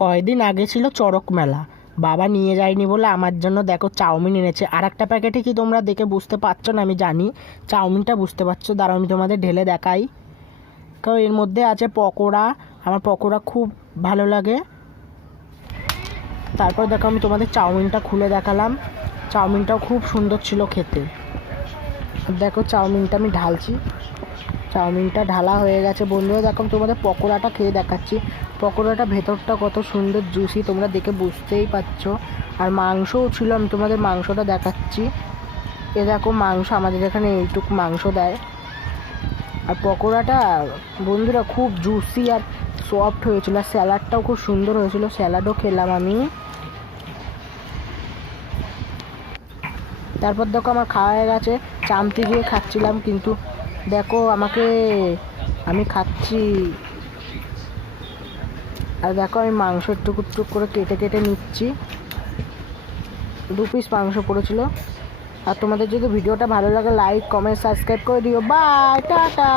কয়দিন আগে ছিল চড়ক মেলা, বাবা নিয়ে যায়নি বলে আমার জন্য দেখো চাউমিন এনেছে। আর একটা প্যাকেটে কি তোমরা দেখে বুঝতে পারছো না আমি জানি, চাউমিনটা বুঝতে পারছো, দাঁড়াও আমি তোমাদের ঢেলে দেখাই। কারণ এর মধ্যে আছে পকোড়া, আমার পকোড়া খুব ভালো লাগে। তারপর দেখো আমি তোমাদের চাউমিনটা খুলে দেখালাম, চাউমিনটাও খুব সুন্দর ছিল খেতে। দেখো চাউমিনটা আমি ঢালছি, চাউমিনটা ঢালা হয়ে গেছে। বন্ধুরা দেখো আমি তোমাদের পকোড়াটা খেয়ে দেখাচ্ছি, পকোড়াটা ভেতরটা কত সুন্দর জুসি, তোমরা দেখে বুঝতেই পারছো। আর মাংসও ছিল, আমি তোমাদের মাংসটা দেখাচ্ছি। এ দেখো মাংস, আমাদের এখানে এইটুকু মাংস দেয়। আর পকোড়াটা বন্ধুরা খুব জুসি আর সফট হয়েছিল, আর স্যালাডটাও খুব সুন্দর হয়েছিল, স্যালাডও খেলাম আমি। তারপর দেখো আমার খাওয়া হয়ে গেছে, চামচি দিয়ে খাচ্ছিলাম, কিন্তু দেখো আমি খাচ্ছি। আর দেখো আমি মাংস টুকরো টুক করে কেটে কেটে নিচ্ছি, 2 পিস মাংস পড়েছিল। আর তোমাদের যদি ভিডিওটা ভালো লাগে লাইক কমেন্ট সাবস্ক্রাইব করে দিও। Bye, tata.